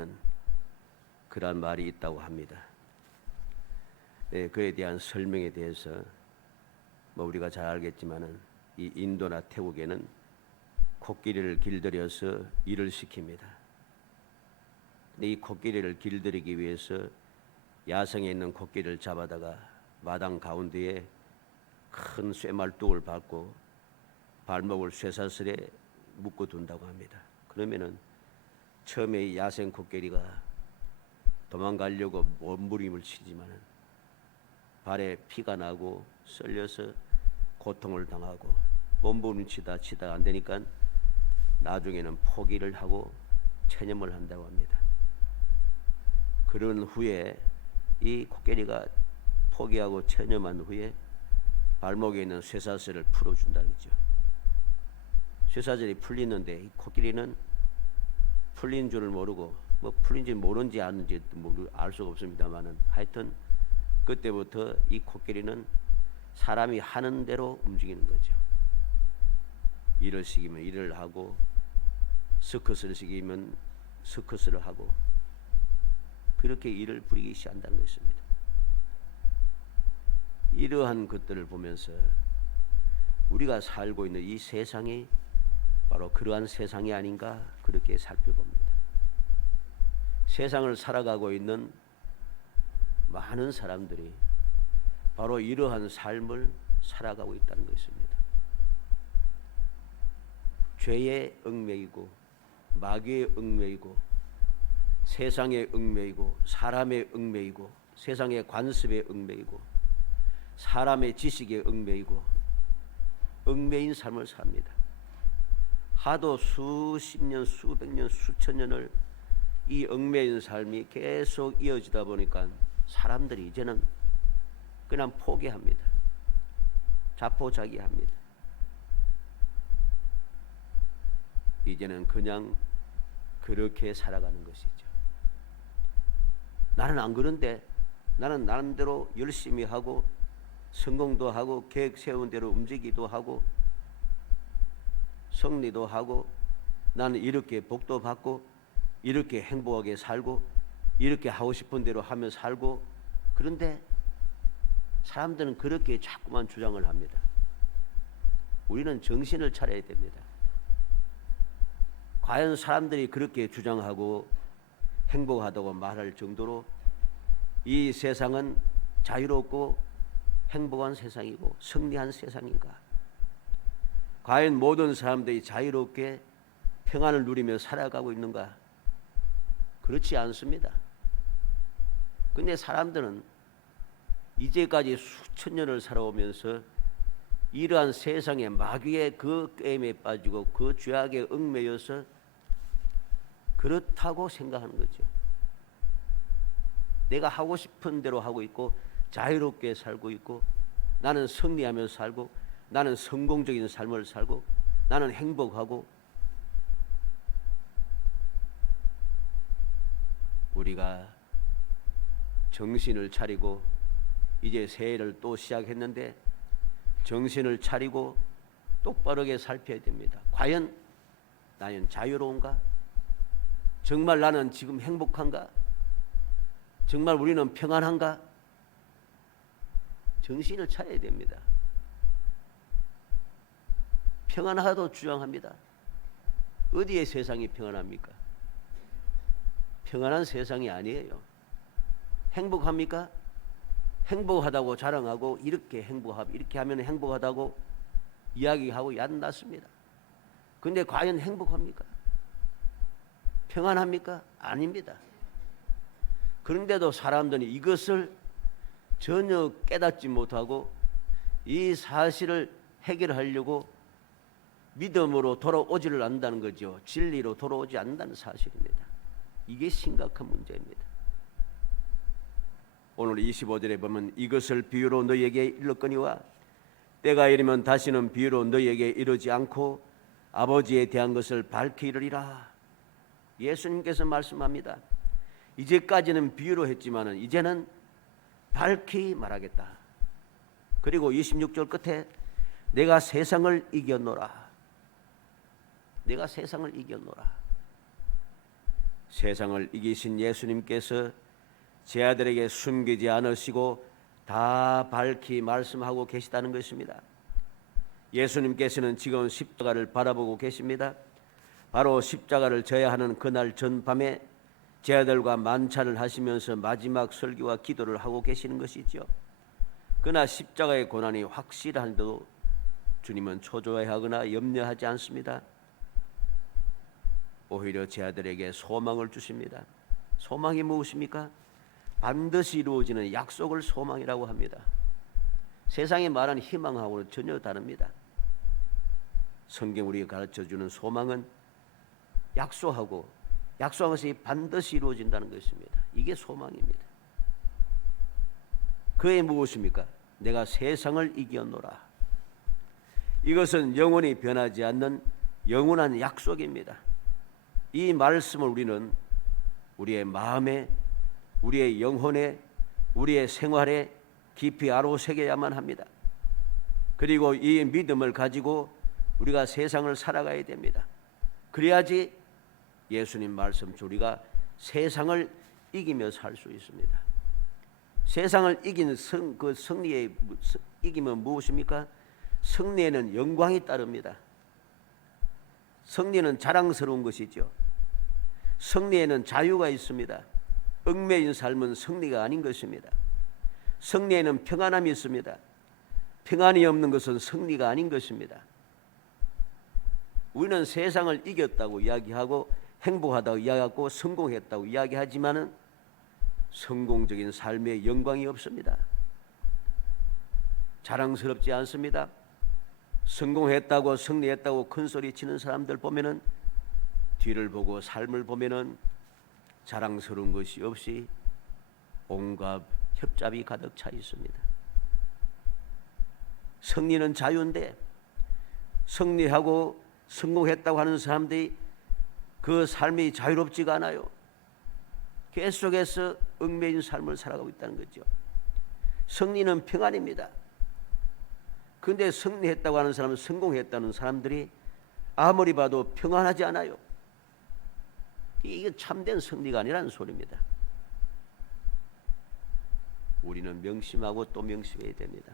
하는 그러한 말이 있다고 합니다. 그에 대한 설명에 대해서 우리가 잘 알겠지만은 이 인도나 태국에는 코끼리를 길들여서 일을 시킵니다. 이 코끼리를 길들이기 위해서 야성에 있는 코끼리를 잡아다가 마당 가운데에 큰 쇠말뚝을 밟고 발목을 쇠사슬에 묶어 둔다고 합니다. 그러면은 처음에 이 야생 코끼리가 도망가려고 몸부림을 치지만은 발에 피가 나고 썰려서 고통을 당하고 몸부림 치다 안 되니까 나중에는 포기를 하고 체념을 한다고 합니다. 그런 후에 이 코끼리가 포기하고 체념한 후에 발목에 있는 쇠사슬을 풀어준다는 거죠. 쇠사슬이 풀리는데 이 코끼리는 풀린 줄을 모르고 풀린지 모른지 아는지 알 수가 없습니다만은 하여튼 그때부터 이 코끼리는 사람이 하는 대로 움직이는 거죠. 일을 시키면 일을 하고 서커스를 시키면 서커스를 하고 그렇게 일을 부리기 시작한다는 것입니다. 이러한 것들을 보면서 우리가 살고 있는 이 세상이 바로 그러한 세상이 아닌가 그렇게 살펴봅니다. 세상을 살아가고 있는 많은 사람들이 바로 이러한 삶을 살아가고 있다는 것입니다. 죄에 얽매이고 마귀에 얽매이고 세상에 얽매이고 사람에 얽매이고 세상의 관습에 얽매이고 사람의 지식에 얽매이고 얽매인 삶을 삽니다. 하도 수십 년, 수백 년, 수천 년을 이 얽매인 삶이 계속 이어지다 보니까 사람들이 이제는 그냥 포기합니다. 자포자기합니다. 이제는 그냥 그렇게 살아가는 것이죠. 나는 안 그런데 나는 나름대로 열심히 하고 성공도 하고 계획 세운 대로 움직이기도 하고 승리도 하고 나는 이렇게 복도 받고 이렇게 행복하게 살고 이렇게 하고 싶은 대로 하며 살고 그런데 사람들은 그렇게 자꾸만 주장을 합니다. 우리는 정신을 차려야 됩니다. 과연 사람들이 그렇게 주장하고 행복하다고 말할 정도로 이 세상은 자유롭고 행복한 세상이고 승리한 세상인가? 과연 모든 사람들이 자유롭게 평안을 누리며 살아가고 있는가? 그렇지 않습니다. 근데 사람들은 이제까지 수천 년을 살아오면서 이러한 세상의 마귀의 그 게임에 빠지고 그 죄악에 얽매여서 그렇다고 생각하는 거죠. 내가 하고 싶은 대로 하고 있고 자유롭게 살고 있고 나는 승리하며 살고 나는 성공적인 삶을 살고 나는 행복하고 우리가 정신을 차리고 이제 새해를 또 시작했는데 정신을 차리고 똑바르게 살펴야 됩니다. 과연 나는 자유로운가? 정말 나는 지금 행복한가? 정말 우리는 평안한가? 정신을 차려야 됩니다. 평안하다고 주장합니다. 어디에 세상이 평안합니까? 평안한 세상이 아니에요. 행복합니까? 행복하다고 자랑하고 이렇게 행복하고 이렇게 하면 행복하다고 이야기하고 얕났습니다. 근데 과연 행복합니까? 평안합니까? 아닙니다. 그런데도 사람들이 이것을 전혀 깨닫지 못하고 이 사실을 해결하려고 믿음으로 돌아오지를 않는다는 거죠. 진리로 돌아오지 않는다는 사실입니다. 이게 심각한 문제입니다. 오늘 25절에 보면 이것을 비유로 너희에게 일렀거니와 때가 이르면 다시는 비유로 너희에게 이르지 않고 아버지에 대한 것을 밝히 이르리라. 예수님께서 말씀합니다. 이제까지는 비유로 했지만 이제는 밝히 말하겠다. 그리고 26절 끝에 내가 세상을 이겼노라. 내가 세상을 이겼노라. 세상을 이기신 예수님께서 제 아들에게 숨기지 않으시고 다 밝히 말씀하고 계시다는 것입니다. 예수님께서는 지금 십자가를 바라보고 계십니다. 바로 십자가를 져야 하는 그날 전밤에 제 아들과 만찬을 하시면서 마지막 설교와 기도를 하고 계시는 것이죠. 그러나 십자가의 고난이 확실한데도 주님은 초조해하거나 염려하지 않습니다. 오히려 제 아들에게 소망을 주십니다. 소망이 무엇입니까? 반드시 이루어지는 약속을 소망이라고 합니다. 세상이 말하는 희망하고는 전혀 다릅니다. 성경 우리가 가르쳐주는 소망은 약속한 것이 반드시 이루어진다는 것입니다. 이게 소망입니다. 그게 무엇입니까? 내가 세상을 이겼노라. 이것은 영원히 변하지 않는 영원한 약속입니다. 이 말씀을 우리는 우리의 마음에, 우리의 영혼에, 우리의 생활에 깊이 아로새겨야만 합니다. 그리고 이 믿음을 가지고 우리가 세상을 살아가야 됩니다. 그래야지 예수님 말씀 우리가 세상을 이기며 살 수 있습니다. 세상을 이긴 그 승리의 이기면 무엇입니까? 승리에는 영광이 따릅니다. 승리는 자랑스러운 것이죠. 승리에는 자유가 있습니다. 얽매인 삶은 승리가 아닌 것입니다. 승리에는 평안함이 있습니다. 평안이 없는 것은 승리가 아닌 것입니다. 우리는 세상을 이겼다고 이야기하고 행복하다고 이야기하고 성공했다고 이야기하지만은 성공적인 삶의 영광이 없습니다. 자랑스럽지 않습니다. 성공했다고 승리했다고 큰소리 치는 사람들 보면은 뒤를 보고 삶을 보면은 자랑스러운 것이 없이 온갖 협잡이 가득 차 있습니다. 승리는 자유인데 승리하고 성공했다고 하는 사람들이 그 삶이 자유롭지가 않아요. 계속해서 얽매인 삶을 살아가고 있다는 거죠. 승리는 평안입니다. 그런데 승리했다고 하는 사람은 성공했다는 사람들이 아무리 봐도 평안하지 않아요. 이게 참된 승리가 아니라는 소리입니다. 우리는 명심하고 또 명심해야 됩니다.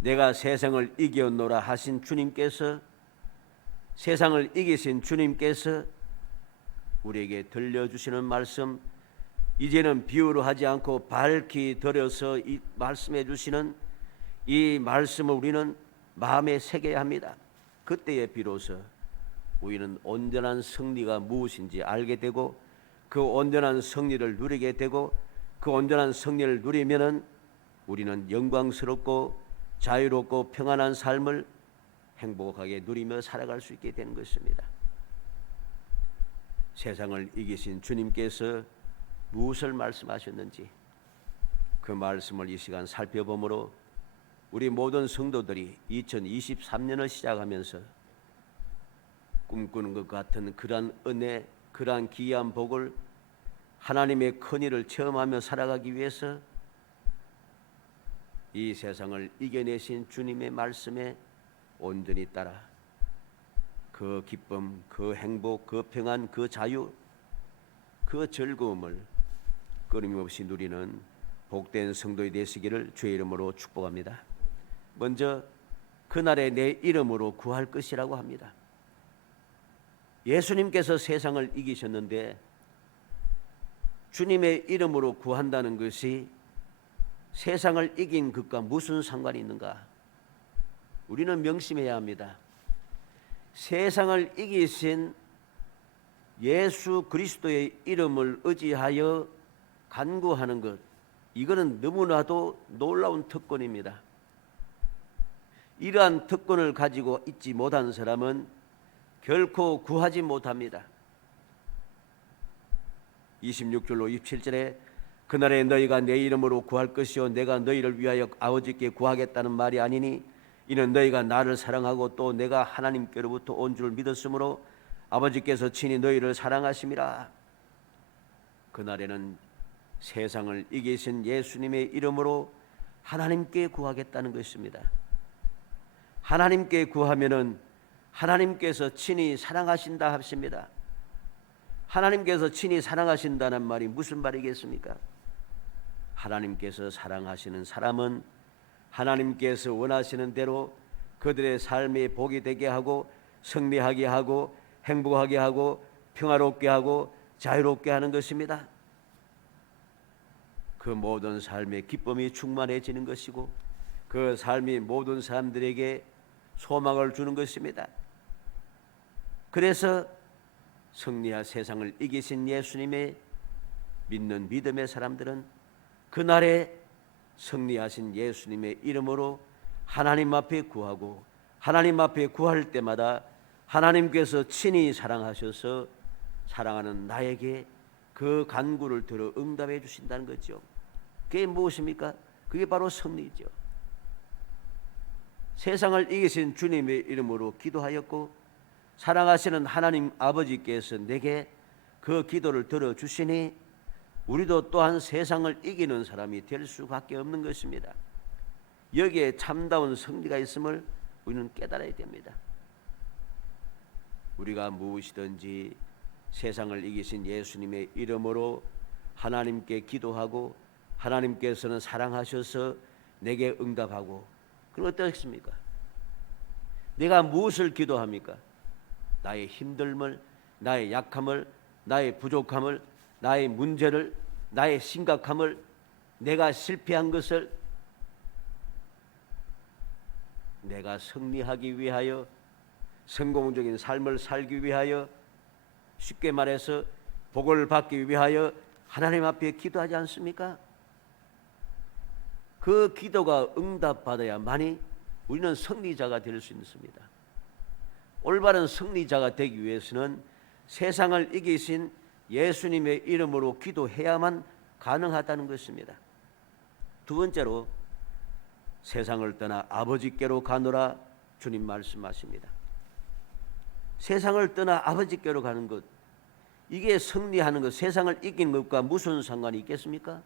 내가 세상을 이겼노라 하신 주님께서, 세상을 이기신 주님께서 우리에게 들려주시는 말씀, 이제는 비유로 하지 않고 밝히 들여서 이 말씀해 주시는 이 말씀을 우리는 마음에 새겨야 합니다. 그때에 비로소 우리는 온전한 승리가 무엇인지 알게 되고 그 온전한 승리를 누리게 되고 그 온전한 승리를 누리면은 우리는 영광스럽고 자유롭고 평안한 삶을 행복하게 누리며 살아갈 수 있게 되는 것입니다. 세상을 이기신 주님께서 무엇을 말씀하셨는지 그 말씀을 이 시간 살펴보므로 우리 모든 성도들이 2023년을 시작하면서 꿈꾸는 것 같은 그러한 은혜, 그러한 귀한 복을 하나님의 큰일을 체험하며 살아가기 위해서 이 세상을 이겨내신 주님의 말씀에 온전히 따라 그 기쁨, 그 행복, 그 평안, 그 자유, 그 즐거움을 끊임없이 누리는 복된 성도이 되시기를 주의 이름으로 축복합니다. 먼저 그날에 내 이름으로 구할 것이라고 합니다. 예수님께서 세상을 이기셨는데 주님의 이름으로 구한다는 것이 세상을 이긴 것과 무슨 상관이 있는가? 우리는 명심해야 합니다. 세상을 이기신 예수 그리스도의 이름을 의지하여 간구하는 것, 이거는 너무나도 놀라운 특권입니다. 이러한 특권을 가지고 있지 못한 사람은 결코 구하지 못합니다. 26절로 27절에 그날에 너희가 내 이름으로 구할 것이요 내가 너희를 위하여 아버지께 구하겠다는 말이 아니니 이는 너희가 나를 사랑하고 또 내가 하나님께로부터 온 줄 믿었으므로 아버지께서 친히 너희를 사랑하심이라. 그날에는 세상을 이기신 예수님의 이름으로 하나님께 구하겠다는 것입니다. 하나님께 구하면은 하나님께서 친히 사랑하신다 하십니다. 하나님께서 친히 사랑하신다는 말이 무슨 말이겠습니까? 하나님께서 사랑하시는 사람은 하나님께서 원하시는 대로 그들의 삶에 복이 되게 하고 승리하게 하고 행복하게 하고 평화롭게 하고 자유롭게 하는 것입니다. 그 모든 삶의 기쁨이 충만해지는 것이고 그 삶이 모든 사람들에게 소망을 주는 것입니다. 그래서 승리와 세상을 이기신 예수님의 믿는 믿음의 사람들은 그날에 승리하신 예수님의 이름으로 하나님 앞에 구하고 하나님 앞에 구할 때마다 하나님께서 친히 사랑하셔서 사랑하는 나에게 그 간구를 들어 응답해 주신다는 거죠. 그게 무엇입니까? 그게 바로 승리죠. 세상을 이기신 주님의 이름으로 기도하였고 사랑하시는 하나님 아버지께서 내게 그 기도를 들어주시니 우리도 또한 세상을 이기는 사람이 될 수밖에 없는 것입니다. 여기에 참다운 승리가 있음을 우리는 깨달아야 됩니다. 우리가 무엇이든지 세상을 이기신 예수님의 이름으로 하나님께 기도하고 하나님께서는 사랑하셔서 내게 응답하고, 그럼 어떻습니까? 내가 무엇을 기도합니까? 나의 힘듦을, 나의 약함을, 나의 부족함을, 나의 문제를, 나의 심각함을, 내가 실패한 것을 내가 승리하기 위하여 성공적인 삶을 살기 위하여, 쉽게 말해서 복을 받기 위하여 하나님 앞에 기도하지 않습니까? 그 기도가 응답받아야만이 우리는 승리자가 될 수 있습니다. 올바른 승리자가 되기 위해서는 세상을 이기신 예수님의 이름으로 기도해야만 가능하다는 것입니다. 두 번째로 세상을 떠나 아버지께로 가노라 주님 말씀하십니다. 세상을 떠나 아버지께로 가는 것, 이게 승리하는 것, 세상을 이기는 것과 무슨 상관이 있겠습니까?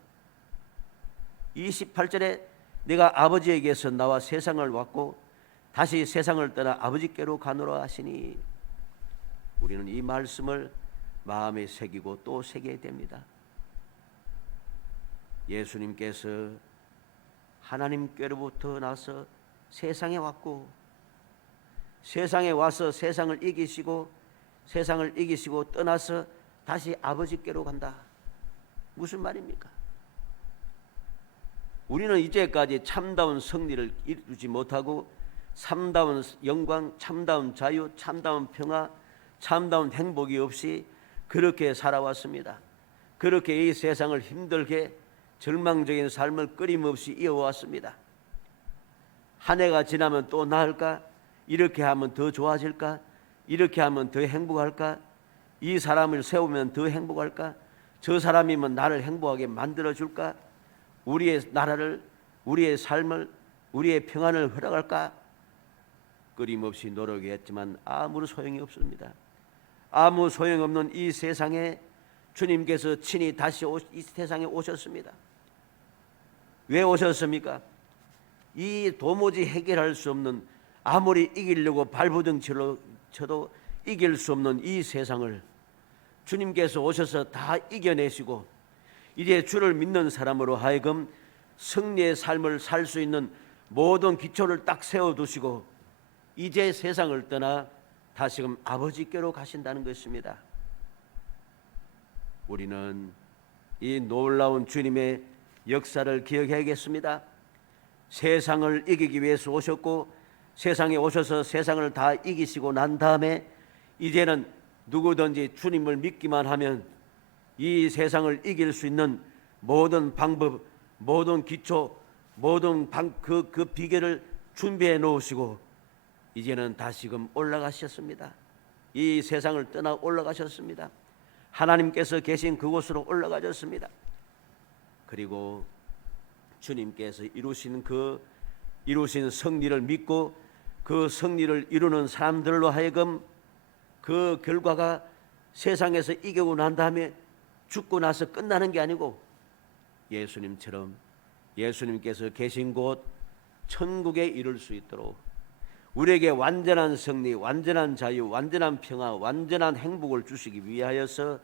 28절에 내가 아버지에게서 나와 세상을 왔고 다시 세상을 떠나 아버지께로 가노라 하시니, 우리는 이 말씀을 마음에 새기고 또 새겨야 됩니다. 예수님께서 하나님께로부터 나서 세상에 왔고 세상에 와서 세상을 이기시고 세상을 이기시고 떠나서 다시 아버지께로 간다. 무슨 말입니까? 우리는 이제까지 참다운 승리를 이루지 못하고 참다운 영광, 참다운 자유, 참다운 평화, 참다운 행복이 없이 그렇게 살아왔습니다. 그렇게 이 세상을 힘들게 절망적인 삶을 끊임없이 이어왔습니다. 한 해가 지나면 또 나을까? 이렇게 하면 더 좋아질까? 이렇게 하면 더 행복할까? 이 사람을 세우면 더 행복할까? 저 사람이면 나를 행복하게 만들어줄까? 우리의 나라를, 우리의 삶을, 우리의 평안을 허락할까? 끊임없이 노력했지만 아무 소용이 없습니다. 아무 소용없는 이 세상에 주님께서 친히 다시 이 세상에 오셨습니다. 왜 오셨습니까? 이 도무지 해결할 수 없는, 아무리 이기려고 발부둥 쳐도 이길 수 없는 이 세상을 주님께서 오셔서 다 이겨내시고 이제 주를 믿는 사람으로 하여금 승리의 삶을 살 수 있는 모든 기초를 딱 세워두시고 이제 세상을 떠나 다시금 아버지께로 가신다는 것입니다. 우리는 이 놀라운 주님의 역사를 기억해야겠습니다. 세상을 이기기 위해서 오셨고 세상에 오셔서 세상을 다 이기시고 난 다음에 이제는 누구든지 주님을 믿기만 하면 이 세상을 이길 수 있는 모든 방법, 모든 기초, 모든 그 비결을 준비해 놓으시고 이제는 다시금 올라가셨습니다. 이 세상을 떠나 올라가셨습니다. 하나님께서 계신 그곳으로 올라가셨습니다. 그리고 주님께서 이루신 승리를 믿고 그 승리를 이루는 사람들로 하여금 그 결과가 세상에서 이기고 난 다음에 죽고 나서 끝나는 게 아니고 예수님처럼 예수님께서 계신 곳 천국에 이룰 수 있도록 우리에게 완전한 승리, 완전한 자유, 완전한 평화, 완전한 행복을 주시기 위하여서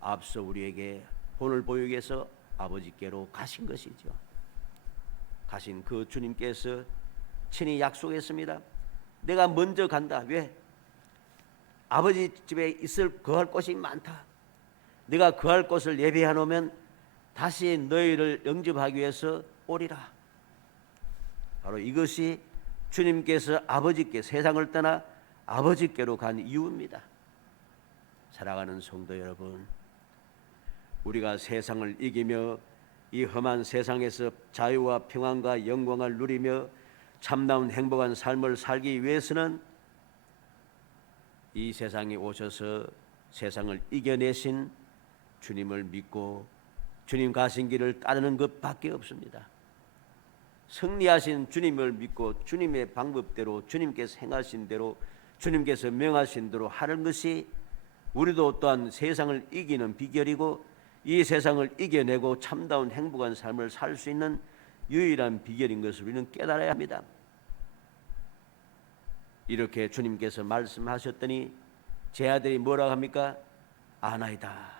앞서 우리에게 본을 보이기 위해서 아버지께로 가신 것이죠. 가신 그 주님께서 친히 약속했습니다. 내가 먼저 간다. 왜? 아버지 집에 거할 곳이 많다. 내가 거할 곳을 예비해 놓으면 다시 너희를 영접하기 위해서 오리라. 바로 이것이 주님께서 아버지께 세상을 떠나 아버지께로 간 이유입니다. 사랑하는 성도 여러분, 우리가 세상을 이기며 이 험한 세상에서 자유와 평안과 영광을 누리며 참다운 행복한 삶을 살기 위해서는 이 세상에 오셔서 세상을 이겨내신 주님을 믿고 주님 가신 길을 따르는 것밖에 없습니다. 승리하신 주님을 믿고 주님의 방법대로 주님께서 행하신 대로 주님께서 명하신 대로 하는 것이 우리도 또한 세상을 이기는 비결이고 이 세상을 이겨내고 참다운 행복한 삶을 살 수 있는 유일한 비결인 것을 우리는 깨달아야 합니다. 이렇게 주님께서 말씀하셨더니 제 아들이 뭐라고 합니까? 아나이다,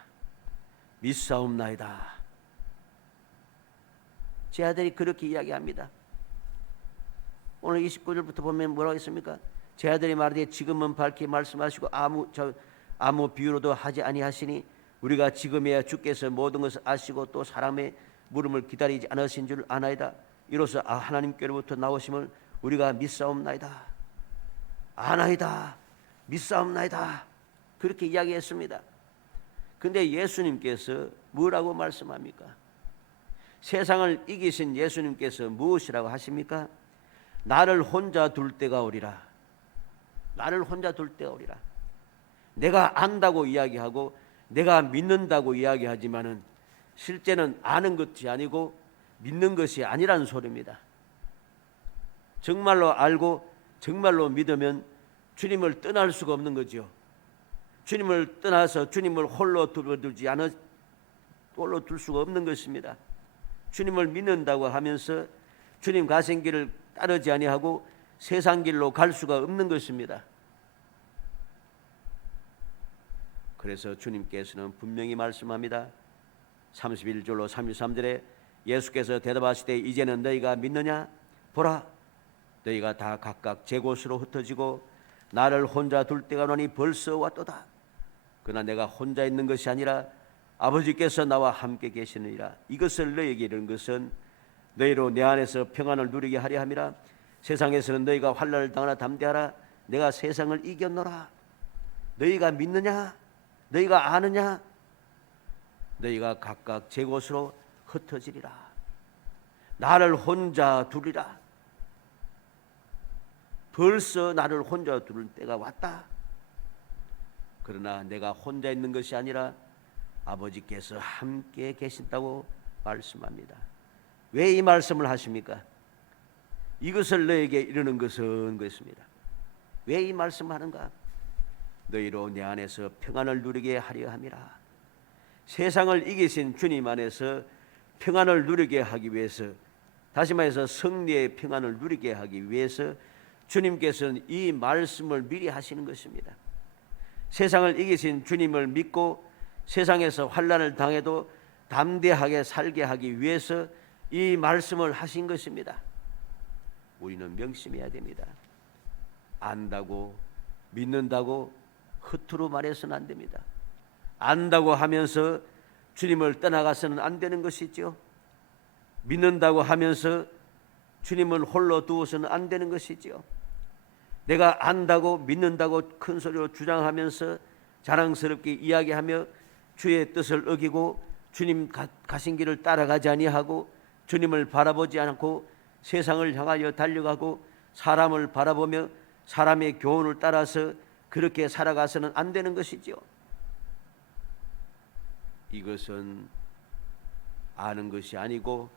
믿사옵나이다. 제 아들이 그렇게 이야기합니다. 오늘 29절부터 보면 뭐라고 했습니까? 제 아들이 말하되 지금은 밝히 말씀하시고 아무 비유로도 하지 아니하시니 우리가 지금에야 주께서 모든 것을 아시고 또 사람의 물음을 기다리지 않으신 줄 아나이다. 이로써 하나님께로부터 나오심을 우리가 믿사옵나이다. 아나이다, 믿사옵나이다. 그렇게 이야기했습니다. 근데 예수님께서 뭐라고 말씀합니까? 세상을 이기신 예수님께서 무엇이라고 하십니까? 나를 혼자 둘 때가 오리라. 나를 혼자 둘 때가 오리라. 내가 안다고 이야기하고 내가 믿는다고 이야기하지만은 실제는 아는 것이 아니고 믿는 것이 아니라는 소리입니다. 정말로 알고 정말로 믿으면 주님을 떠날 수가 없는 거죠. 주님을 떠나서 주님을 홀로 둘 수가 없는 것입니다. 주님을 믿는다고 하면서 주님 가신 길을 따르지 아니하고 세상 길로 갈 수가 없는 것입니다. 그래서 주님께서는 분명히 말씀합니다. 31절로 33절에 예수께서 대답하시되 이제는 너희가 믿느냐? 보라, 너희가 다 각각 제 곳으로 흩어지고 나를 혼자 둘 때가 오니 벌써 왔도다. 그러나 내가 혼자 있는 것이 아니라 아버지께서 나와 함께 계시느니라. 이것을 너희에게 이르는 것은 너희로 내 안에서 평안을 누리게 하려 함이라. 세상에서는 너희가 환난을 당하나 담대하라. 내가 세상을 이겼노라. 너희가 믿느냐? 너희가 아느냐? 너희가 각각 제 곳으로 흩어지리라. 나를 혼자 두리라. 벌써 나를 혼자 두를 때가 왔다. 그러나 내가 혼자 있는 것이 아니라 아버지께서 함께 계신다고 말씀합니다. 왜 이 말씀을 하십니까? 이것을 너에게 이르는 것은 그렇습니다. 왜 이 말씀을 하는가? 너희로 내 안에서 평안을 누리게 하려 함이라. 세상을 이기신 주님 안에서 평안을 누리게 하기 위해서, 다시 말해서 승리의 평안을 누리게 하기 위해서 주님께서는 이 말씀을 미리 하시는 것입니다. 세상을 이기신 주님을 믿고 세상에서 환난을 당해도 담대하게 살게 하기 위해서 이 말씀을 하신 것입니다. 우리는 명심해야 됩니다. 안다고 믿는다고 허투루 말해서는 안 됩니다. 안다고 하면서 주님을 떠나가서는 안 되는 것이죠. 믿는다고 하면서 주님을 홀로 두어서는 안 되는 것이죠. 내가 안다고 믿는다고 큰 소리로 주장하면서 자랑스럽게 이야기하며 주의 뜻을 어기고 주님 가신 길을 따라가지 아니하고 주님을 바라보지 않고 세상을 향하여 달려가고 사람을 바라보며 사람의 교훈을 따라서 그렇게 살아가서는 안 되는 것이지요. 이것은 아는 것이 아니고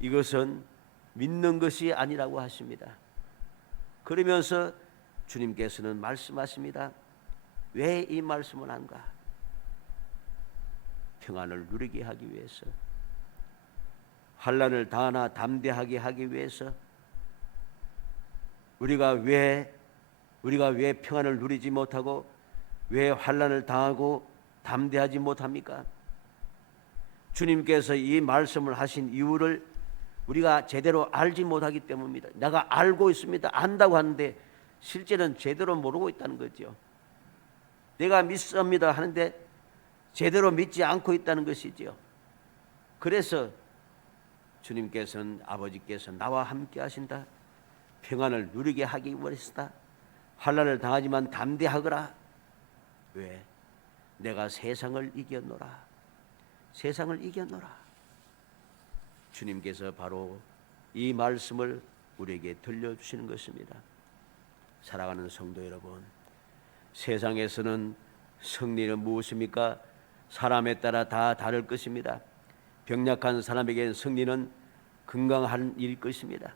이것은 믿는 것이 아니라고 하십니다. 그러면서 주님께서는 말씀하십니다. 왜 이 말씀을 한가? 평안을 누리게 하기 위해서, 환난을 당하나 담대하게 하기 위해서. 우리가 왜 평안을 누리지 못하고 왜 환난을 당하고 담대하지 못합니까? 주님께서 이 말씀을 하신 이유를 우리가 제대로 알지 못하기 때문입니다. 내가 알고 있습니다. 안다고 하는데 실제는 제대로 모르고 있다는 거죠. 내가 믿습니다 하는데 제대로 믿지 않고 있다는 것이지요. 그래서 주님께서는, 아버지께서 나와 함께 하신다, 평안을 누리게 하기 원하시다, 환난을 당하지만 담대하거라. 왜? 내가 세상을 이겨노라. 세상을 이겨노라. 주님께서 바로 이 말씀을 우리에게 들려주시는 것입니다. 사랑하는 성도 여러분, 세상에서는 승리는 무엇입니까? 사람에 따라 다 다를 것입니다. 병약한 사람에게 승리는 건강한 일일 것입니다.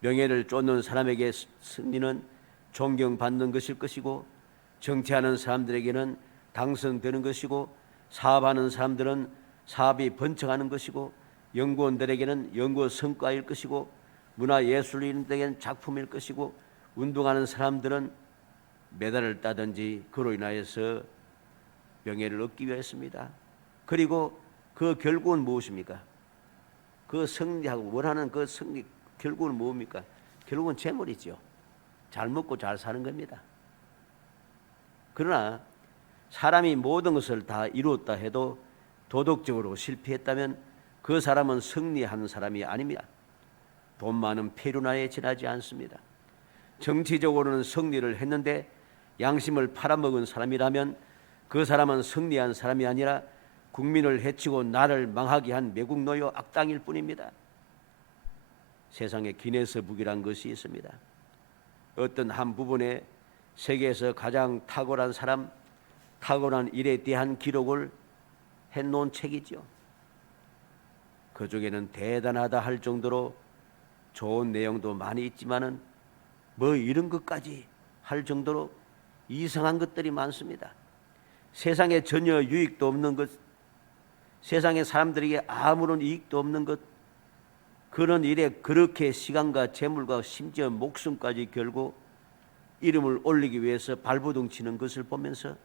명예를 쫓는 사람에게 승리는 존경받는 것일 것이고, 정치하는 사람들에게는 당선되는 것이고, 사업하는 사람들은 사업이 번창하는 것이고, 연구원들에게는 연구 성과일 것이고, 문화예술인들에게는 작품일 것이고, 운동하는 사람들은 메달을 따든지 그로 인하여서 명예를 얻기 위해서입니다. 그리고 그 결국은 무엇입니까? 그 승리하고 원하는 그 승리 결국은 뭡니까? 결국은 재물이죠. 잘 먹고 잘 사는 겁니다. 그러나 사람이 모든 것을 다 이루었다 해도 도덕적으로 실패했다면 그 사람은 승리한 사람이 아닙니다. 돈 많은 페루나에 지나지 않습니다. 정치적으로는 승리를 했는데 양심을 팔아먹은 사람이라면 그 사람은 승리한 사람이 아니라 국민을 해치고 나라를 망하게 한 매국 노예 악당일 뿐입니다. 세상에 기네스북이란 것이 있습니다. 어떤 한 부분에 세계에서 가장 탁월한 사람, 탁월한 일에 대한 기록을 해놓은 책이죠. 그 중에는 대단하다 할 정도로 좋은 내용도 많이 있지만은 뭐 이런 것까지 할 정도로 이상한 것들이 많습니다. 세상에 전혀 유익도 없는 것, 세상의 사람들에게 아무런 이익도 없는 것, 그런 일에 그렇게 시간과 재물과 심지어 목숨까지 걸고 이름을 올리기 위해서 발버둥 치는 것을 보면서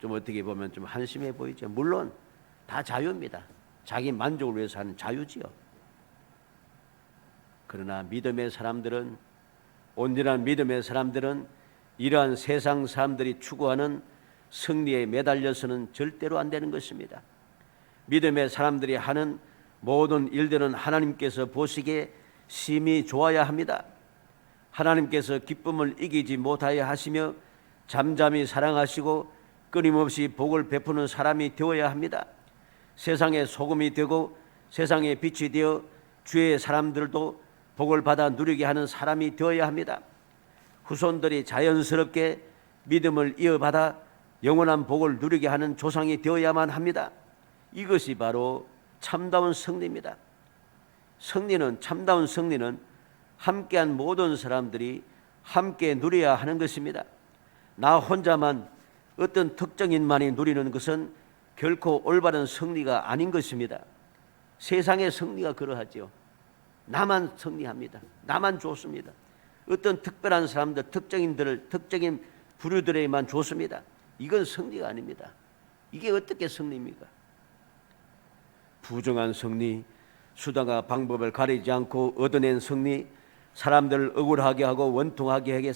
좀 어떻게 보면 좀 한심해 보이죠. 물론 다 자유입니다. 자기 만족을 위해서 하는 자유지요. 그러나 믿음의 사람들은, 온전한 믿음의 사람들은 이러한 세상 사람들이 추구하는 승리에 매달려서는 절대로 안 되는 것입니다. 믿음의 사람들이 하는 모든 일들은 하나님께서 보시기에 심히 좋아야 합니다. 하나님께서 기쁨을 이기지 못하여 하시며 잠잠히 사랑하시고 끊임없이 복을 베푸는 사람이 되어야 합니다. 세상의 소금이 되고 세상의 빛이 되어 주의 사람들도 복을 받아 누리게 하는 사람이 되어야 합니다. 후손들이 자연스럽게 믿음을 이어받아 영원한 복을 누리게 하는 조상이 되어야만 합니다. 이것이 바로 참다운 승리입니다. 참다운 승리는 함께한 모든 사람들이 함께 누려야 하는 것입니다. 나 혼자만, 어떤 특정인만이 누리는 것은 결코 올바른 승리가 아닌 것입니다. 세상의 승리가 그러하죠. 나만 승리합니다. 나만 좋습니다. 어떤 특별한 사람들, 특정인 부류들에만 좋습니다. 이건 승리가 아닙니다. 이게 어떻게 승리입니까? 부정한 승리, 수단과 방법을 가리지 않고 얻어낸 승리, 사람들을 억울하게 하고 원통하게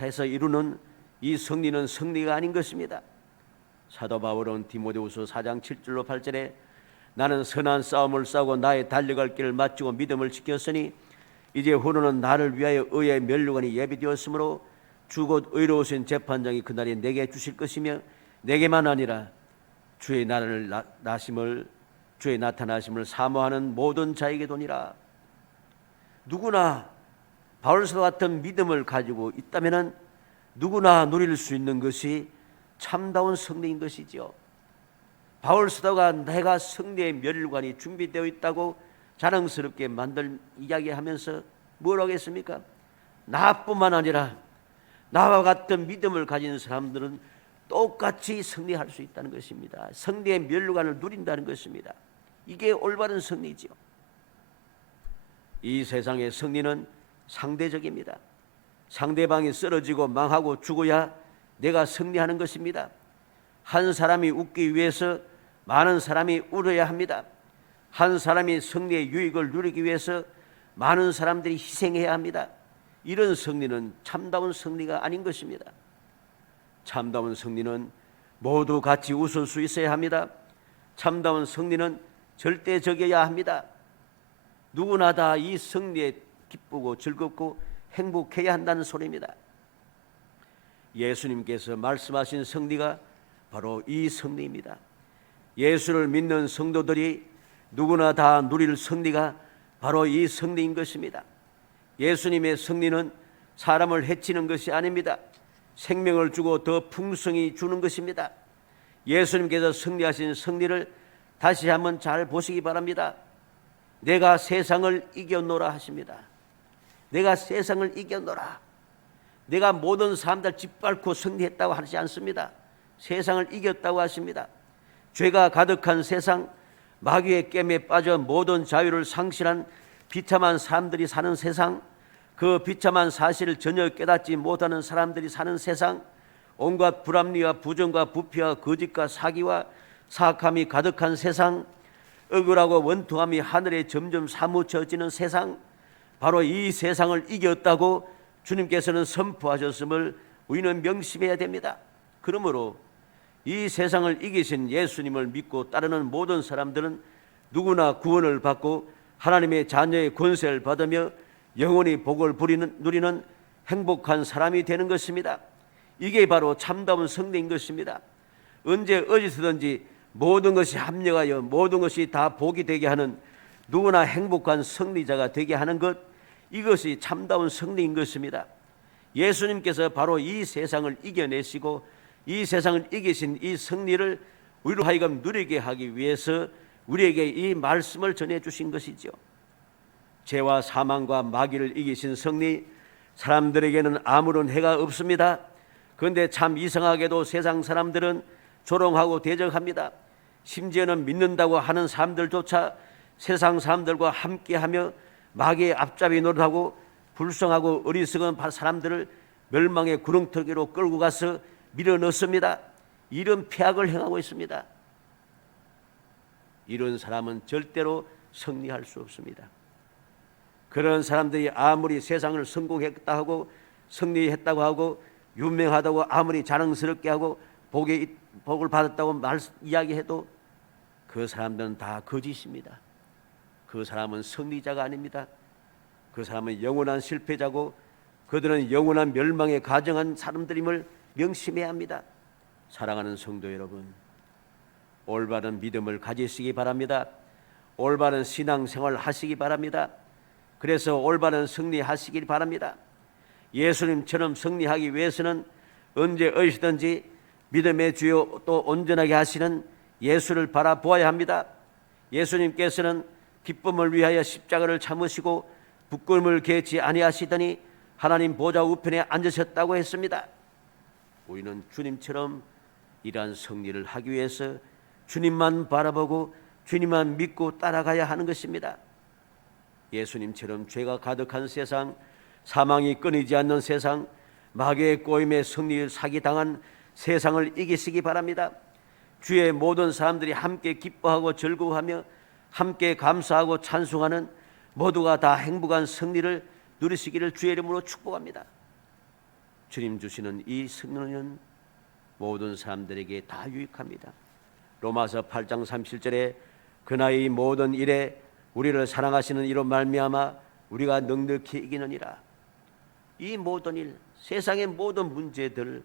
해서 이루는 이 승리는 승리가 아닌 것입니다. 사도 바울은 디모데후서 4장 7절로 8절에 나는 선한 싸움을 싸우고 나의 달려갈 길을 마치고 믿음을 지켰으니 이제 후로는 나를 위하여 의의 면류관이 예비되었으므로 주 곧 의로우신 재판장이 그날에 내게 주실 것이며 내게만 아니라 주의 나타나심을 사모하는 모든 자에게도니라. 누구나 바울서 같은 믿음을 가지고 있다면 누구나 누릴 수 있는 것이 참다운 승리인 것이죠. 바울 사도가 내가 승리의 면류관이 준비되어 있다고 자랑스럽게 이야기하면서 뭘 하겠습니까? 나뿐만 아니라 나와 같은 믿음을 가진 사람들은 똑같이 승리할 수 있다는 것입니다. 승리의 면류관을 누린다는 것입니다. 이게 올바른 승리지요. 이 세상의 승리는 상대적입니다. 상대방이 쓰러지고 망하고 죽어야 내가 승리하는 것입니다. 한 사람이 웃기 위해서 많은 사람이 울어야 합니다. 한 사람이 승리의 유익을 누리기 위해서 많은 사람들이 희생해야 합니다. 이런 승리는 참다운 승리가 아닌 것입니다. 참다운 승리는 모두 같이 웃을 수 있어야 합니다. 참다운 승리는 절대적이어야 합니다. 누구나 다 이 승리에 기쁘고 즐겁고 행복해야 한다는 소리입니다. 예수님께서 말씀하신 승리가 바로 이 승리입니다. 예수를 믿는 성도들이 누구나 다 누릴 승리가 바로 이 승리인 것입니다. 예수님의 승리는 사람을 해치는 것이 아닙니다. 생명을 주고 더 풍성히 주는 것입니다. 예수님께서 승리하신 승리를 다시 한번 잘 보시기 바랍니다. 내가 세상을 이겨노라 하십니다. 내가 세상을 이겨노라. 내가 모든 사람들 짓밟고 승리했다고 하지 않습니다. 세상을 이겼다고 하십니다. 죄가 가득한 세상, 마귀의 깸에 빠져 모든 자유를 상실한 비참한 사람들이 사는 세상, 그 비참한 사실을 전혀 깨닫지 못하는 사람들이 사는 세상, 온갖 불합리와 부정과 부패와 거짓과 사기와 사악함이 가득한 세상, 억울하고 원통함이 하늘에 점점 사무쳐지는 세상, 바로 이 세상을 이겼다고 주님께서는 선포하셨음을 우리는 명심해야 됩니다. 그러므로 이 세상을 이기신 예수님을 믿고 따르는 모든 사람들은 누구나 구원을 받고 하나님의 자녀의 권세를 받으며 영원히 복을 누리는 행복한 사람이 되는 것입니다. 이게 바로 참다운 승리인 것입니다. 언제 어디서든지 모든 것이 합력하여 모든 것이 다 복이 되게 하는 누구나 행복한 승리자가 되게 하는 것, 이것이 참다운 승리인 것입니다. 예수님께서 바로 이 세상을 이겨내시고 이 세상을 이기신 이 승리를 우리로 하여금 누리게 하기 위해서 우리에게 이 말씀을 전해주신 것이죠. 죄와 사망과 마귀를 이기신 승리, 사람들에게는 아무런 해가 없습니다. 그런데 참 이상하게도 세상 사람들은 조롱하고 대적합니다. 심지어는 믿는다고 하는 사람들조차 세상 사람들과 함께하며 마귀의 앞잡이 노릇하고 불성하고 어리석은 사람들을 멸망의 구렁텅이로 끌고 가서 밀어넣습니다. 이런 폐악을 행하고 있습니다. 이런 사람은 절대로 승리할 수 없습니다. 그런 사람들이 아무리 세상을 성공했다 하고 승리했다고 하고 유명하다고 아무리 자랑스럽게 하고 복을 받았다고 이야기해도 그 사람들은 다 거짓입니다. 그 사람은 승리자가 아닙니다. 그 사람은 영원한 실패자고 그들은 영원한 멸망에 가정한 사람들임을 명심해야 합니다. 사랑하는 성도 여러분, 올바른 믿음을 가지시기 바랍니다. 올바른 신앙생활 하시기 바랍니다. 그래서 올바른 승리하시길 바랍니다. 예수님처럼 승리하기 위해서는 언제 어디서든지 믿음의 주요 또 온전하게 하시는 예수를 바라보아야 합니다. 예수님께서는 기쁨을 위하여 십자가를 참으시고 부끄러움을 개치 아니하시더니 하나님 보좌 우편에 앉으셨다고 했습니다. 우리는 주님처럼 이러한 승리를 하기 위해서 주님만 바라보고 주님만 믿고 따라가야 하는 것입니다. 예수님처럼 죄가 가득한 세상, 사망이 끊이지 않는 세상, 마귀의 꼬임에 승리를 사기당한 세상을 이기시기 바랍니다. 주의 모든 사람들이 함께 기뻐하고 즐거워하며 함께 감사하고 찬송하는 모두가 다 행복한 승리를 누리시기를 주의 이름으로 축복합니다. 주님 주시는 이 승리는 모든 사람들에게 다 유익합니다. 로마서 8장 37절에 그나의 모든 일에 우리를 사랑하시는 이로 말미암아 우리가 넉넉히 이기느니라. 이 모든 일, 세상의 모든 문제들,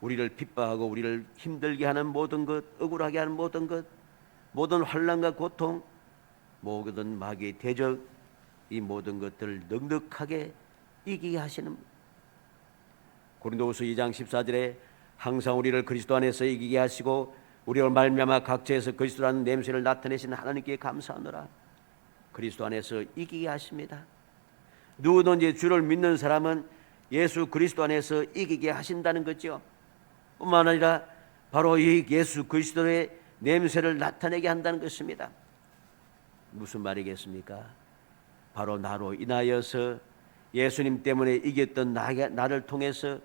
우리를 핍박하고 우리를 힘들게 하는 모든 것, 억울하게 하는 모든 것, 모든 환난과 고통, 모든 마귀의 대적, 이 모든 것들을 넉넉하게 이기게 하시는 고린도후서 2장 14절에 항상 우리를 그리스도 안에서 이기게 하시고 우리를 말미암아 각처에서 그리스도라는 냄새를 나타내시는 하나님께 감사하노라. 그리스도 안에서 이기게 하십니다. 누구든지 주를 믿는 사람은 예수 그리스도 안에서 이기게 하신다는 거죠. 뿐만 아니라 바로 이 예수 그리스도의 냄새를 나타내게 한다는 것입니다. 무슨 말이겠습니까? 바로 나로 인하여서 예수님 때문에 이겼던 나를 통해서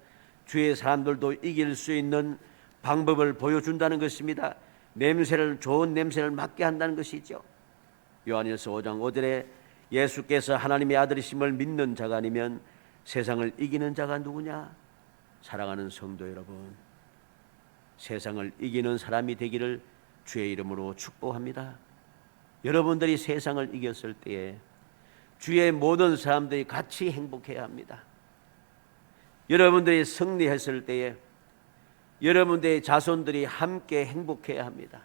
주의 사람들도 이길 수 있는 방법을 보여준다는 것입니다. 좋은 냄새를 맡게 한다는 것이죠. 요한일서 5장 5절에 예수께서 하나님의 아들이심을 믿는 자가 아니면 세상을 이기는 자가 누구냐? 사랑하는 성도 여러분, 세상을 이기는 사람이 되기를 주의 이름으로 축복합니다. 여러분들이 세상을 이겼을 때에 주의 모든 사람들이 같이 행복해야 합니다. 여러분들이 승리했을 때에 여러분들의 자손들이 함께 행복해야 합니다.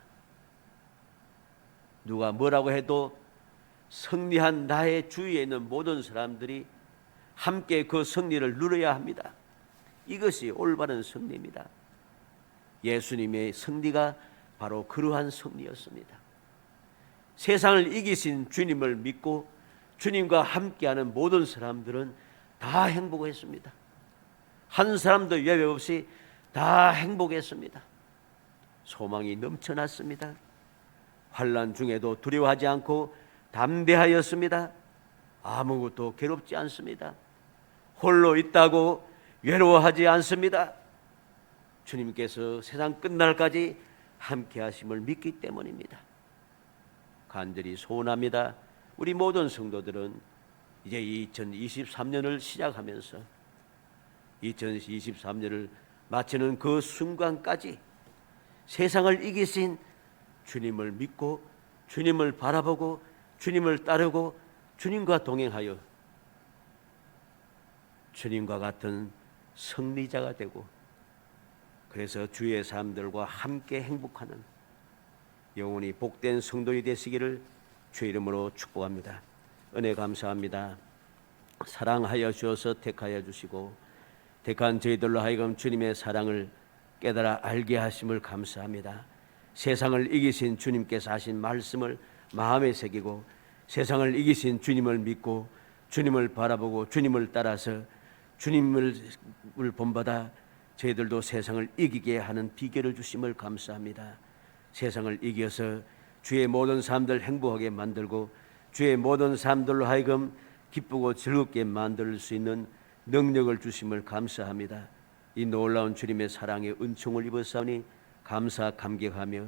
누가 뭐라고 해도 승리한 나의 주위에 있는 모든 사람들이 함께 그 승리를 누려야 합니다. 이것이 올바른 승리입니다. 예수님의 승리가 바로 그러한 승리였습니다. 세상을 이기신 주님을 믿고 주님과 함께하는 모든 사람들은 다 행복했습니다. 한 사람도 예외 없이 다 행복했습니다. 소망이 넘쳐났습니다. 환난 중에도 두려워하지 않고 담대하였습니다. 아무것도 괴롭지 않습니다. 홀로 있다고 외로워하지 않습니다. 주님께서 세상 끝날까지 함께 하심을 믿기 때문입니다. 간절히 소원합니다. 우리 모든 성도들은 이제 2023년을 시작하면서 2023년을 마치는 그 순간까지 세상을 이기신 주님을 믿고 주님을 바라보고 주님을 따르고 주님과 동행하여 주님과 같은 승리자가 되고, 그래서 주의 사람들과 함께 행복하는 영원히 복된 성도이 되시기를 주의 이름으로 축복합니다. 은혜 감사합니다. 사랑하여 주셔서 택하여 주시고 택한 저희들로 하여금 주님의 사랑을 깨달아 알게 하심을 감사합니다. 세상을 이기신 주님께서 하신 말씀을 마음에 새기고 세상을 이기신 주님을 믿고 주님을 바라보고 주님을 따라서 주님을 본받아 저희들도 세상을 이기게 하는 비결을 주심을 감사합니다. 세상을 이겨서 주의 모든 사람들 행복하게 만들고 주의 모든 사람들로 하여금 기쁘고 즐겁게 만들 수 있는 능력을 주심을 감사합니다. 이 놀라운 주님의 사랑의 은총을 입었사오니 감사 감격하며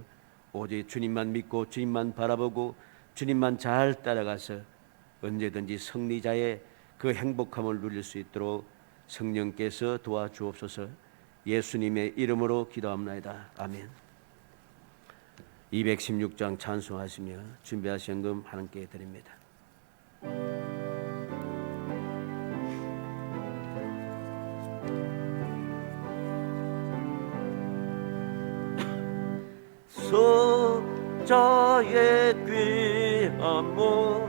오직 주님만 믿고 주님만 바라보고 주님만 잘 따라가서 언제든지 승리자의 그 행복함을 누릴 수 있도록 성령께서 도와주옵소서. 예수님의 이름으로 기도합니다. 아멘. 216장 찬송하시며 준비하신 연금 하나님께 드립니다. 소자의 귀한 몸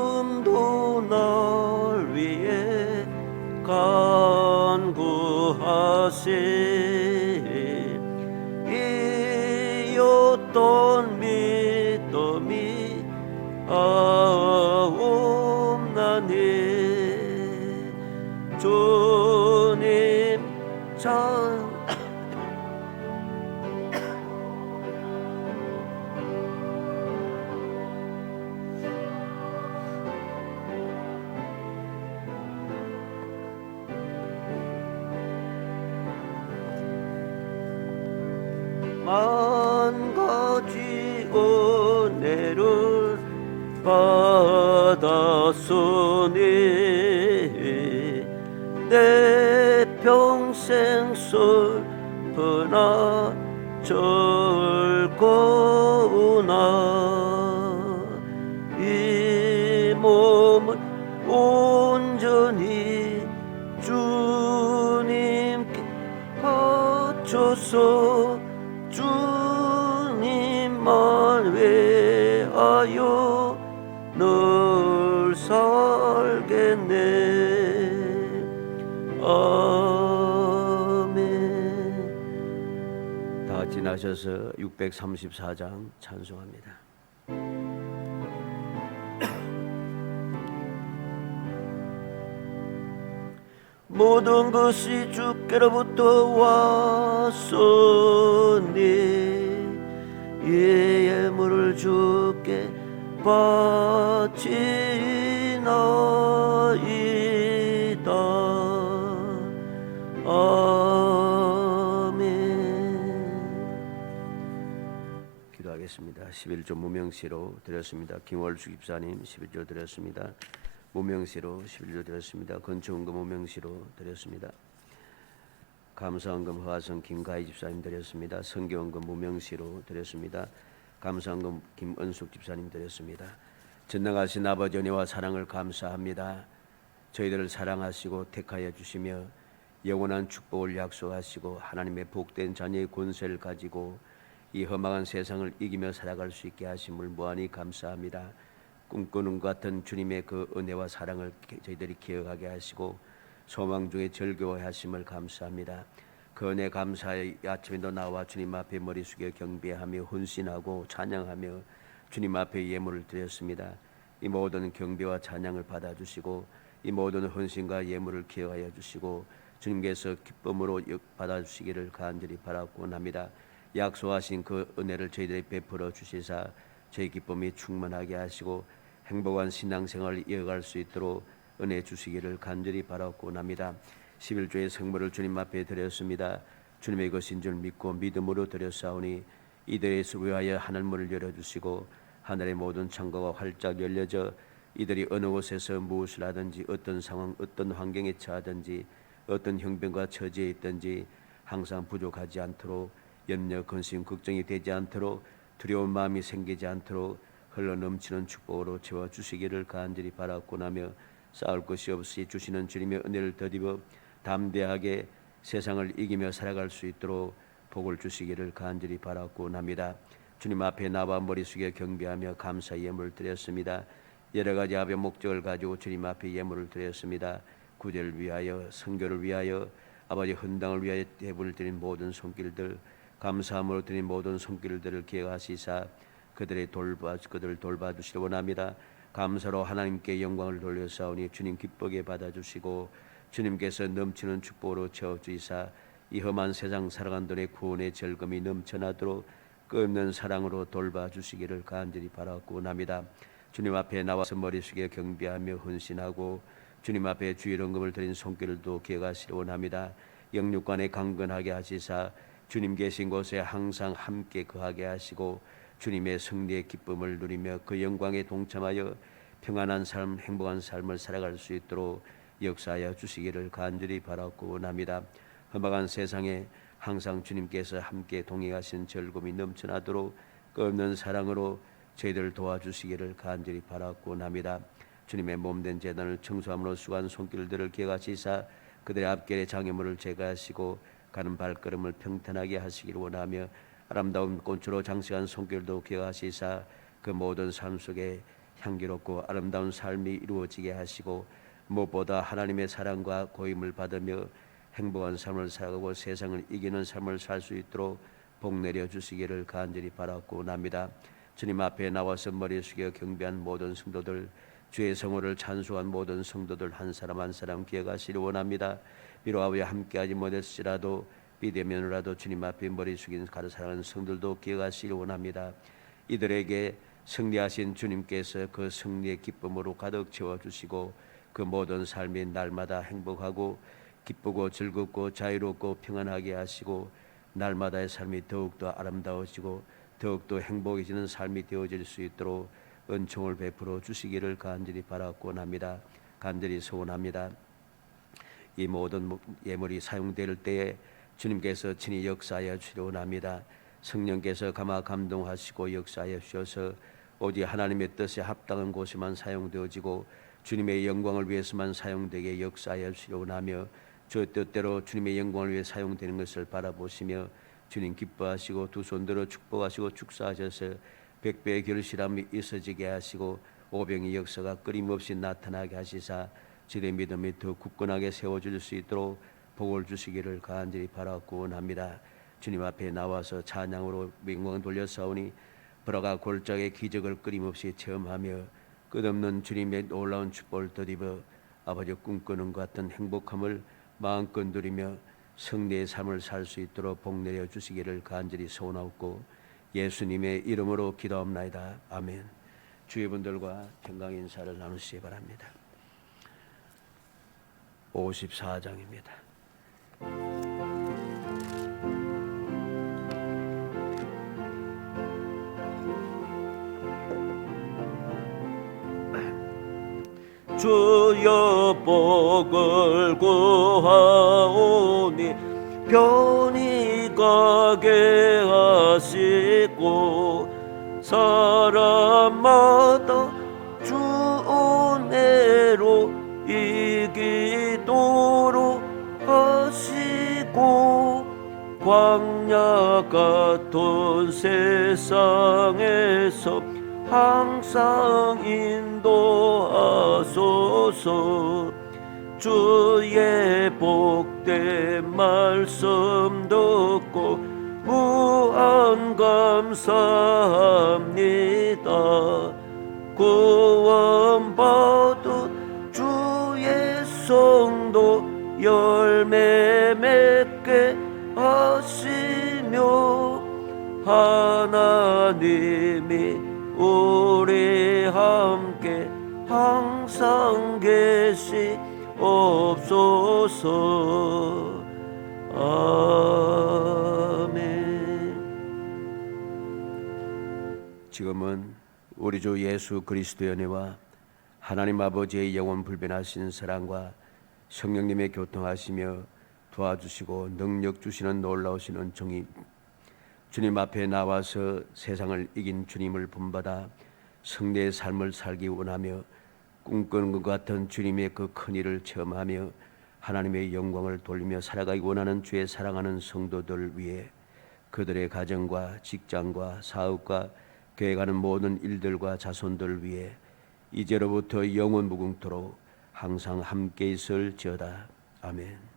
지금도 날 위해 간구하신 이 어떤 믿음이 없나니 주님 참 만 가지 은혜를 받았으니 내 평생 슬프나 즐거우나 이 몸을 온전히 주님께 바쳐서 주님만 위하여 아멘. 다 같이 나셔서 634장 찬송합니다. 모든 것이 주께로부터 왔으니 이 예물을 주께 바치나이다. 아멘. 기도하겠습니다. 11조 무명시로 드렸습니다. 김월수 집사님 11조 드렸습니다. 무명시로 11조 드렸습니다. 건축원금 무명시로 드렸습니다. 감사원금 허화성 김가희 집사님 드렸습니다. 성교원금 무명시로 드렸습니다. 감사원금 김은숙 집사님 드렸습니다. 전능하신 아버지 은혜와 사랑을 감사합니다. 저희들을 사랑하시고 택하여 주시며 영원한 축복을 약속하시고 하나님의 복된 자녀의 권세를 가지고 이 험악한 세상을 이기며 살아갈 수 있게 하심을 무한히 감사합니다. 꿈꾸는 것 같은 주님의 그 은혜와 사랑을 저희들이 기억하게 하시고 소망 중에 즐거워해 하심을 감사합니다. 그 은혜 감사의 아침에도 나와 주님 앞에 머리 숙여 경배하며 헌신하고 찬양하며 주님 앞에 예물을 드렸습니다. 이 모든 경배와 찬양을 받아주시고 이 모든 헌신과 예물을 기억하여 주시고 주님께서 기쁨으로 받아주시기를 간절히 바라곤 합니다. 약속하신 그 은혜를 저희들이 베풀어 주시사 저희 기쁨이 충만하게 하시고 행복한 신앙생활을 이어갈 수 있도록 은혜 주시기를 간절히 바라곤 합니다. 11조의 성물을 주님 앞에 드렸습니다. 주님의 것인 줄 믿고 믿음으로 드렸사오니 이들에서 위하여 하늘문을 열어주시고 하늘의 모든 창고가 활짝 열려져 이들이 어느 곳에서 무엇을 하든지 어떤 상황 어떤 환경에 처하든지 어떤 형편과 처지에 있든지 항상 부족하지 않도록 염려 근심 걱정이 되지 않도록 두려운 마음이 생기지 않도록 흘러 넘치는 축복으로 채워주시기를 간절히 바라곤 하며 싸울 것이 없이 주시는 주님의 은혜를 더디어 담대하게 세상을 이기며 살아갈 수 있도록 복을 주시기를 간절히 바라곤 합니다. 주님 앞에 나와 머리 숙여 경배하며 감사 예물을 드렸습니다. 여러 가지 아베 목적을 가지고 주님 앞에 예물을 드렸습니다. 구제를 위하여 선교를 위하여 아버지 헌당을 위하여 예물을 드린 모든 손길들 감사함으로 드린 모든 손길들을 기억하시사 그들을 돌봐주시기 원합니다. 감사로 하나님께 영광을 돌려사오니 주님 기쁘게 받아주시고 주님께서 넘치는 축복으로 채워주시사 이 험한 세상 살아간들의 구원의 즐거움이 넘쳐나도록 끝없는 사랑으로 돌봐주시기를 간절히 바라곤 합니다. 주님 앞에 나와서 머리 숙여 경배하며 헌신하고 주님 앞에 주의 헌금을 드린 손길도 기억하시기 원합니다. 영육간에 강건하게 하시사 주님 계신 곳에 항상 함께 거하게 하시고 주님의 승리의 기쁨을 누리며 그 영광에 동참하여 평안한 삶, 행복한 삶을 살아갈 수 있도록 역사하여 주시기를 간절히 바라고 원합니다. 험악한 세상에 항상 주님께서 함께 동행하신 즐거움이 넘쳐나도록 끝없는 사랑으로 저희들을 도와주시기를 간절히 바라고 원합니다. 주님의 몸된 제단을 청소함으로 수고한 손길들을 기억하시사 그들의 앞길의 장애물을 제거하시고 가는 발걸음을 평탄하게 하시기를 원하며 아름다운 꽃으로 장식한 손길도 기억하시사 그 모든 삶 속에 향기롭고 아름다운 삶이 이루어지게 하시고 무엇보다 하나님의 사랑과 고임을 받으며 행복한 삶을 살고 세상을 이기는 삶을 살 수 있도록 복 내려 주시기를 간절히 바라고 원합니다. 주님 앞에 나와서 머리 숙여 경배한 모든 성도들 주의 성호를 찬송한 모든 성도들 한 사람 한 사람 기억하시기 원합니다. 비록 아버지 함께하지 못했을지라도 비대면으로라도 주님 앞에 머리 숙인 가르사랑하는 성들도 기억하시기 원합니다. 이들에게 승리하신 주님께서 그 승리의 기쁨으로 가득 채워주시고 그 모든 삶이 날마다 행복하고 기쁘고 즐겁고 자유롭고 평안하게 하시고 날마다의 삶이 더욱더 아름다워지고 더욱더 행복해지는 삶이 되어질 수 있도록 은총을 베풀어 주시기를 간절히 바라곤 합니다. 간절히 소원합니다. 이 모든 예물이 사용될 때에 주님께서 친히 역사하여 주시기 원합니다. 성령께서 감화 감동하시고 역사하여 주셔서 오직 하나님의 뜻에 합당한 곳에만 사용되어지고 주님의 영광을 위해서만 사용되게 역사하여 주시기 원하며 저 뜻대로 주님의 영광을 위해 사용되는 것을 바라보시며 주님 기뻐하시고 두 손들어 축복하시고 축사하셔서 백배의 결실함이 있어지게 하시고 오병의 역사가 끊임없이 나타나게 하시사 지대 믿음이 더 굳건하게 세워질 수 있도록 복을 주시기를 간절히 바라고 원합니다. 주님 앞에 나와서 찬양으로 영광 돌려사오니 불화가 골짜기의 기적을 끊임없이 체험하며 끝없는 주님의 놀라운 축복을 덧입어 아버지 꿈꾸는 것 같은 행복함을 마음껏 누리며 승리의 삶을 살 수 있도록 복 내려 주시기를 간절히 소원하옵고 예수님의 이름으로 기도합나이다. 아멘. 주의 분들과 평강 인사를 나누시기 바랍니다. 54장입니다. 주여 복을 구하오니 편히 가게 하시고 사람마다 주 은혜로 이기도록 하시고 광야 같은 세상에서 항상 인도하소서. 주의 복된 말씀 듣고 무한 감사합니다. 구원받은 주의 성도 열매 맺게 하시며 하나님이 우리 함께 항상 계시옵소서. 아멘. 지금은 우리 주 예수 그리스도의 은혜와 하나님 아버지의 영원 불변하신 사랑과 성령님의 교통하시며 도와주시고 능력 주시는 놀라우신 은총이 주님 앞에 나와서 세상을 이긴 주님을 본받아 승리의 삶을 살기 원하며 꿈꾸는 것 같은 주님의 그 큰 일을 체험하며 하나님의 영광을 돌리며 살아가기 원하는 주의 사랑하는 성도들 위해 그들의 가정과 직장과 사업과 계획하는 모든 일들과 자손들 위해 이제로부터 영원 무궁토록 항상 함께 있을지어다. 아멘.